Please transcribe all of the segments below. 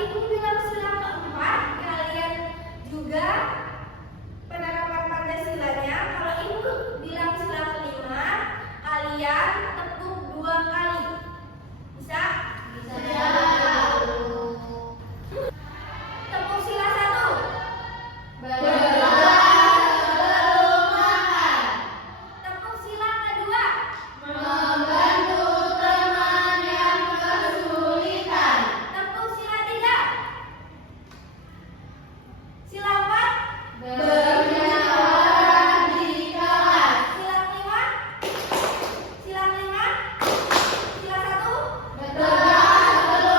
ibu bilang sila keempat, kalian juga penerapan Pancasilanya. Kalau ibu bilang sila kelima, kalian tepuk 2 kali. Bisa? Bisa. Tepuk sila 1. Tepuk sila kedua. Membantu teman yang kesulitan. Tepuk sila 3. Sila 4. Berjamaah di kelas. Sila kelima. Sila kelima. Sila 1. Tegak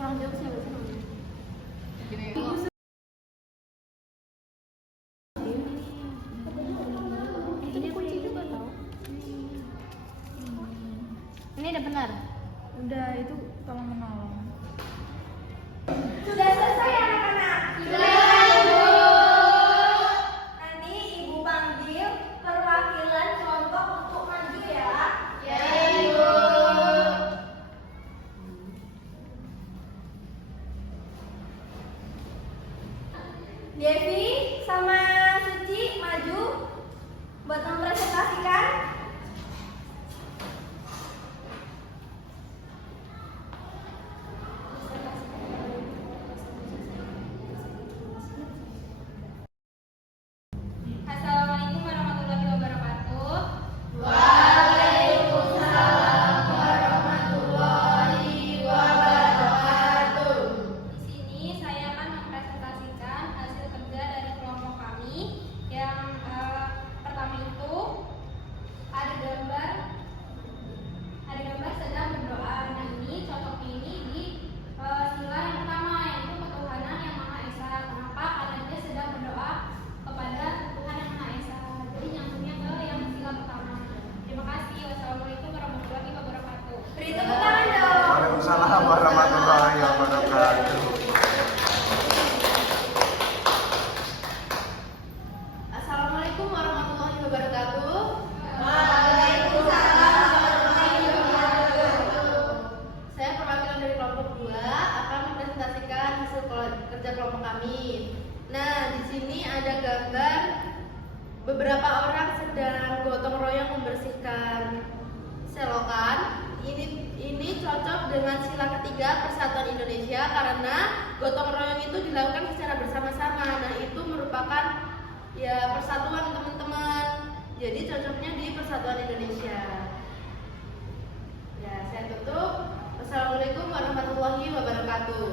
Kurang jauh siapa sih namanya? Itu dia kunci juga tau. Ini udah benar. Udah, itu tolong menolong. Sudah selesai anak-anak? Sudah. Nanti Ibu panggil perwakilan kelompok untuk maju ya. Ya, Ibu. Devi sama Suci maju buat mempresentasikan. Assalamualaikum warahmatullahi wabarakatuh. Waalaikumsalam warahmatullahi wabarakatuh. Di sini saya akan mempresentasikan hasil kerja dari kelompok kami. Yang pertama itu ada gambar sedang berdoa. Nah, ini cocoknya ini di sila yang pertama, yaitu ketuhanan yang Maha Esa. Kenapa? Karena dia sedang berdoa kepada Tuhan yang Maha Esa. Jadi nyambungnya ke yang sila pertama. Terima kasih. Wassalamualaikum warahmatullahi wabarakatuh. Beri tepuk tangan dong. Waalaikumsalam warahmatullahi wabarakatuh. Assalamualaikum warahmatullahi wabarakatuh. Waalaikumsalam warahmatullahi wabarakatuh. Saya perwakilan dari kelompok 2 akan mempresentasikan hasil kerja kelompok kami. Nah, di sini ada gambar beberapa orang sedang gotong royong membersihkan selokan. Ini cocok dengan sila ketiga Persatuan Indonesia karena gotong royong itu dilakukan secara bersama-sama. Nah, itu merupakan ya persatuan teman-teman. Jadi cocoknya di Persatuan Indonesia. Ya, saya tutup. Wassalamualaikum warahmatullahi wabarakatuh.